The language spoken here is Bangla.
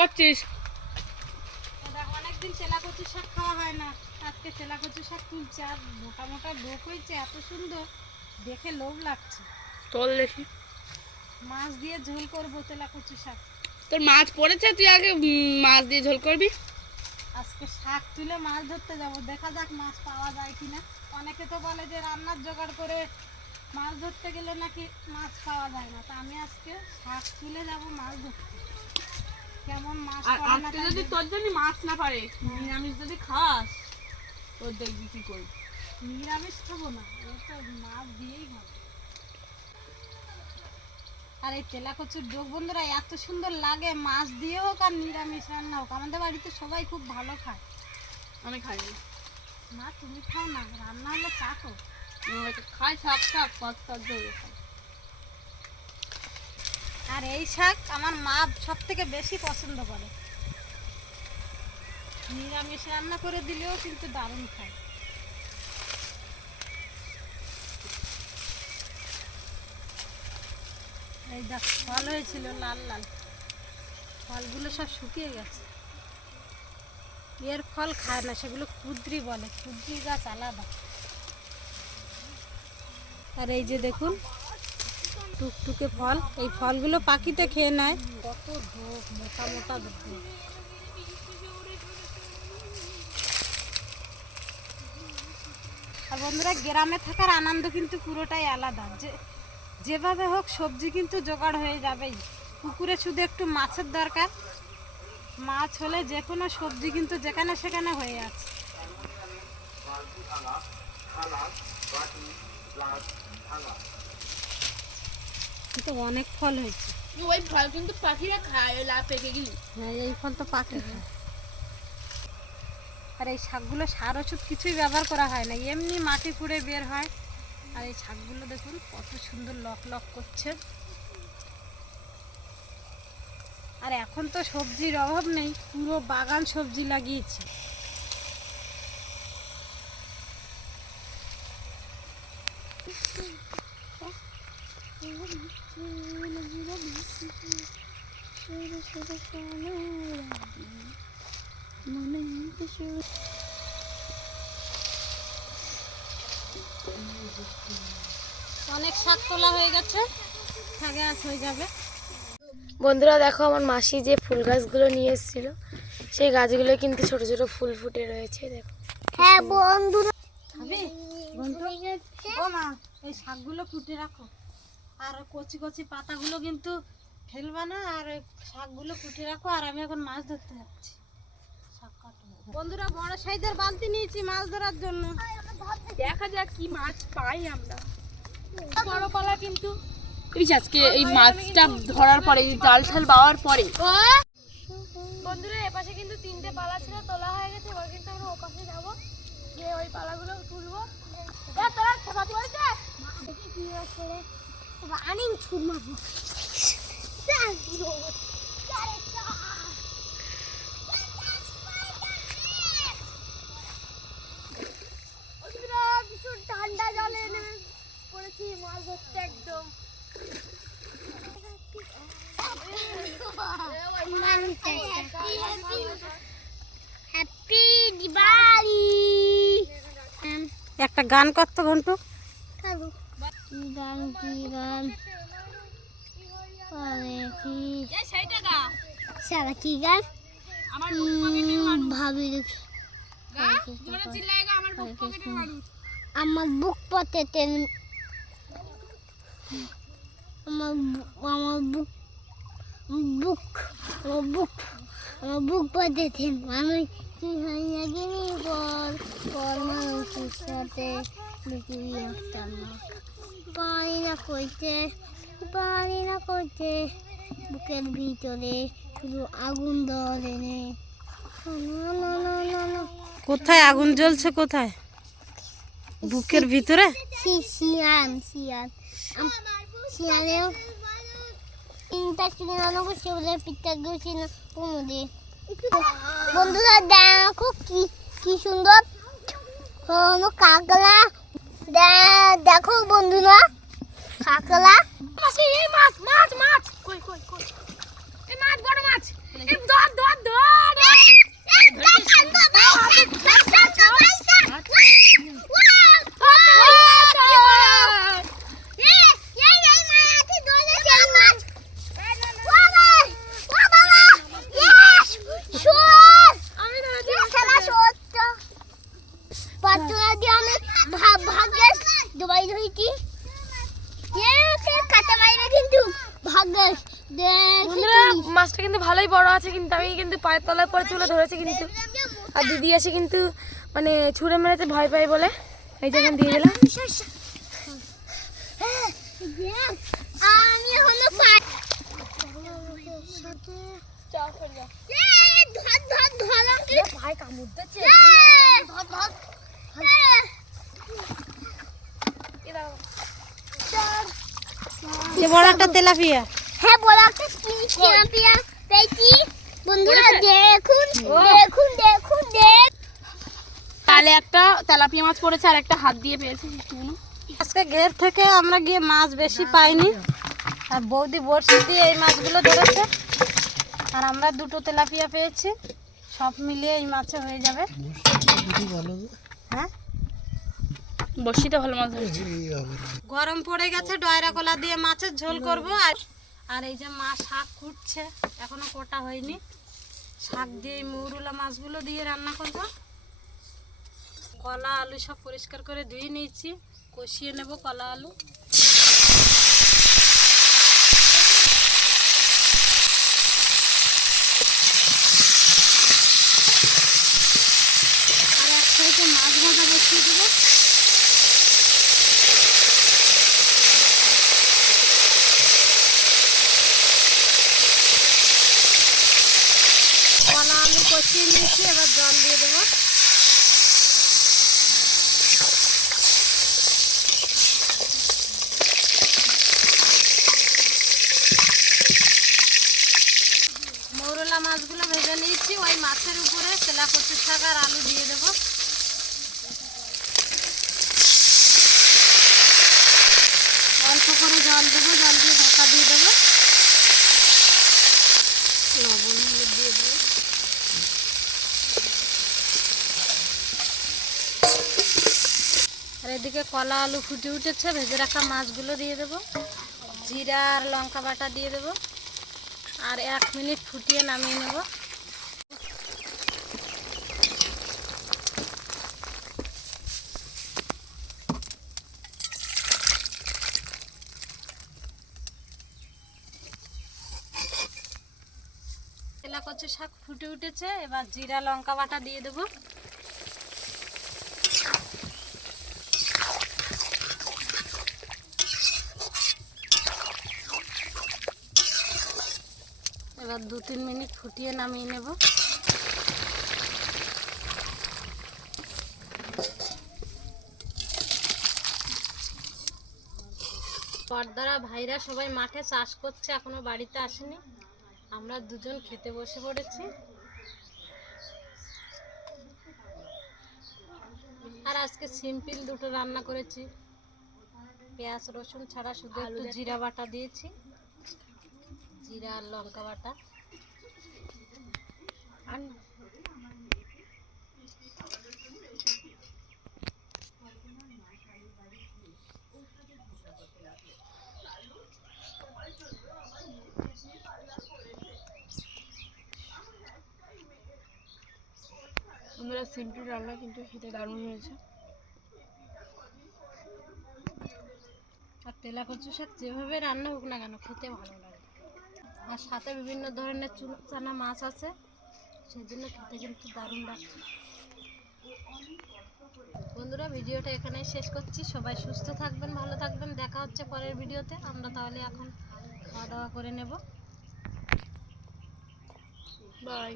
করছিস? অনেকদিন চেলা কচু শাক খাওয়া হয় না, আজকে চেলা কচু শাক তুলছে। আর মোটা মোটা ডোক হয়েছে, এত সুন্দর দেখে লোভ লাগছে। চল দেখি। মাছ দিয়ে ঝোল করবো চেলা কচু শাক। তোর মাছ পড়েছে, তুই আগে মাছ দিয়ে ঝোল করবি। আজকে শাক তুলে মাছ ধরতে যাবো, দেখা যাক মাছ পাওয়া যায় কিনা। অনেকে তো বলে যে রান্নার জোগাড় করে মাছ ধরতে গেলে নাকি মাছ পাওয়া যায় না। তা আমি আজকে শাক তুলে যাবো মাছ ধরতে। কেমন মাছ পড়ে না। যদি তোর জন্য মাছ না পারে, নিরামিষ যদি খাস, তোর দেখবি কি করবি। নিরামিষ খাবো না, ও তো মাছ দিয়েই হবে। আর এই তেলা কচুর ডোক বন্ধুরা এত সুন্দর লাগে, মাছ দিয়ে হোক আর নিরামিষ রান্না হোক। আমাদের বাড়িতে সবাই খুব ভালো খায়। আমি খাইনি। মা তুমি খাও না, রান্না হলে চাখো। খাই শাক শাক পাঁচ শাক ধরে খাই। আর এই শাক আমার মা সব থেকে বেশি পছন্দ করে। নিরামিষ রান্না করে দিলেও কিন্তু দারুণ খায়। এই দেখ ফল হয়েছিল লাল লাল, ফলগুলো সব শুকিয়ে গেছে। এর ফল খায় না, সেগুলো কুদ্রি বলে, কুদ্রি গাছ আলাদা। আর এই যে দেখুন টুকটুকে ফল, এই ফলগুলো পাখিতে খেয়ে নেয়। কত ঢোক, মোটা মোটা ঢোক। আর বন্ধুরা গ্রামে থাকার আনন্দ কিন্তু পুরোটাই আলাদা। যেভাবে হোক সবজি কিন্তু জোগাড় হয়ে যাবেই। পুকুরে শুধু একটু মাছের দরকার, মাছ হলে যে কোনো সবজি কিন্তু যেখানে সেখানে হয়ে আছে। কিন্তু অনেক ফল হয়েছে। ওই ফল কিন্তু পাখিরা খায়, লা পেকে গেলি। হ্যাঁ এই ফল তো পাখি খায়। আর এই শাকগুলো সার ওষুধ কিছুই ব্যবহার করা হয় না, এমনি মাটি খুঁড়ে বের হয়। আর এই শাকগুলো দেখুন কত সুন্দর লক লক করছে। আর এখন তো সবজির অভাব নেই, পুরো বাগান সবজি লাগিয়েছে। অনেক শাক তোলা হয়ে গেছে, শাকে আজ হয়ে যাবে। বন্ধুরা দেখো, আমার মাসি যে ফুল গাছগুলো নিয়ে এসেছিল, সেই গাছগুলো কিন্তু ছোট ছোট ফুল ফুটে রয়েছে। দেখো। হ্যাঁ বন্ধুরা, ও মা এই শাকগুলো ফুটে রাখো। আর কচি কচি পাতাগুলো কিন্তু ফেলবা না, আর শাকগুলো ফুটে রাখো। আর আমি এখন মাছ ধরতে যাচ্ছি। বন্ধুরা বড় সাইজের বালতি নিয়েছি মাছ ধরার জন্য। দেখা যাক কি মাছ পাই আমরা। বড় পালা কিন্তু আজকে এই মাছটা ধরার পরে, জাল ঠাল পাওয়ার পরে। বন্ধুরা এপাশে কিন্তু 3টে পালা ছিল, তোলা হয়ে গেছে। এবার কিন্তু আমরা ওপাশে যাবো, গিয়ে ওই পালাগুলো তুলবো। আনিং ছুট মারবো। ভীষণ ঠান্ডা জলে পড়েছি মাছ ধরতে একদম। হ্যাপি দিওয়ালি। একটা গান করতো ঘন্টু। গান কি গান? সারা কি গান? ভাবি দেখি। আমার বুক পথেতে, আমার বুক বুক আমার বুক আমার বুক পথেতে আমি কি হয় গিনি পর মানুষের সাথে লুকিয়ে আসতাম না। পারি না কইতে বুকের ভিতরে শুধু আগুন ধরে নে। কোথায় আগুন জ্বলছে? কোথায়? বুকের ভিতরে? শিয়ালেও বন্ধুরা দেখো কি সুন্দর কাকলা। দেখো বন্ধুরা কাকলা। মাছ মাছ মাছ মাছ, কই কই কই, এই মাছ বড় মাছ, এই ভালোই বড় আছে, কিন্তু আমি কিন্তু পায়ের তলায় পড়েছে বলে ধরেছে কিন্তু। আর দিদি এসে কিন্তু মানে ছুঁড়ে মেরেছে ভয় পাই বলে, এই যে এখানে দিয়ে দিলাম। আমি হলো ভাই কামড় দিচ্ছে। বড় একটা তেলাপিয়া। হ্যাঁ বড় একটা তেলাপিয়া পেয়েছি বন্ধুরা, দেখুন দেখুন দেখুন দেখ। তাহলে একটা তেলাপিয়া মাছ পড়েছে আর একটা হাত দিয়ে পেয়েছে। আজকে ঘের থেকে আমরা গিয়ে মাছ বেশি পাইনি, আর বৌদি বড়শি দিয়ে এই মাছগুলো ধরেছে, আর আমরা দুটো তেলাপিয়া পেয়েছি। সব মিলিয়ে এই মাছে হয়ে যাবে। হ্যাঁ বড়শিতে ভালো মাছ ধরেছে। গরম পড়ে গেছে, ডয়রা কলা দিয়ে মাছের ঝোল করব। আর এই যে মা শাক কুটছে, এখনো কোটা হয়নি। শাক দিয়ে মৌরলা মাছগুলো দিয়ে রান্না করব। কলা আলু সব পরিষ্কার করে ধুয়ে নিয়েছি, কষিয়ে নেব কলা আলু। আর এক সাইডে মাছ ভাজা বসিয়ে দেবো। কলা আলু কষিয়ে নিয়েছি, এবার জল দিয়ে দেবো। মৌরলা মাছগুলো ভেজে নিয়েছি, ওই মাছের উপরে তেলা কচু শাক আর আলু দিয়ে দেবো। অল্প করে জল দেবো, জল দিয়ে ঢাকা দিয়ে দেবো। লবণ হলুদ দিয়ে দেবো। আর এদিকে কলা আলু ফুটে উঠেছে, ভেজে রাখা মাছগুলো দিয়ে দেবো। জিরা আর লঙ্কা বাটা দিয়ে দেবো, আর 1 মিনিট ফুটিয়ে নামিয়ে নেব। তেলা কচু শাক ফুটে উঠেছে, এবার জিরা লঙ্কা বাটা দিয়ে দেবো। এবার 2-3 মিনিট ফুটিয়ে নামিয়ে নেব। পর্দারা ভাইরা সবাই মাঠে চাষ করছে, এখনো বাড়িতে আসেনি। আমরা দুজন খেতে বসে পড়েছি। আর আজকে সিম্পল দুটো রান্না করেছি, পেঁয়াজ রসুন ছাড়া, শুধু একটু জিরা বাটা দিয়েছি, জিরা আর লঙ্কা বাটা। আমরা সিম্পল রান্না কিন্তু খেতে দারুণ হয়েছে। আর তেলা কচু শাক যেভাবে রান্না হোক না কেন খেতে ভালো লাগে। আর সাথে বিভিন্ন ধরনের চানা মাছ আছে, সেই জন্য খেতে কিন্তু দারুণ লাগছে। বন্ধুরা, ভিডিওটা এখানেই শেষ করছি। সবাই সুস্থ থাকবেন, ভালো থাকবেন। দেখা হচ্ছে পরের ভিডিওতে। আমরা তাহলে এখন খাওয়া দাওয়া করে নেব। বাই।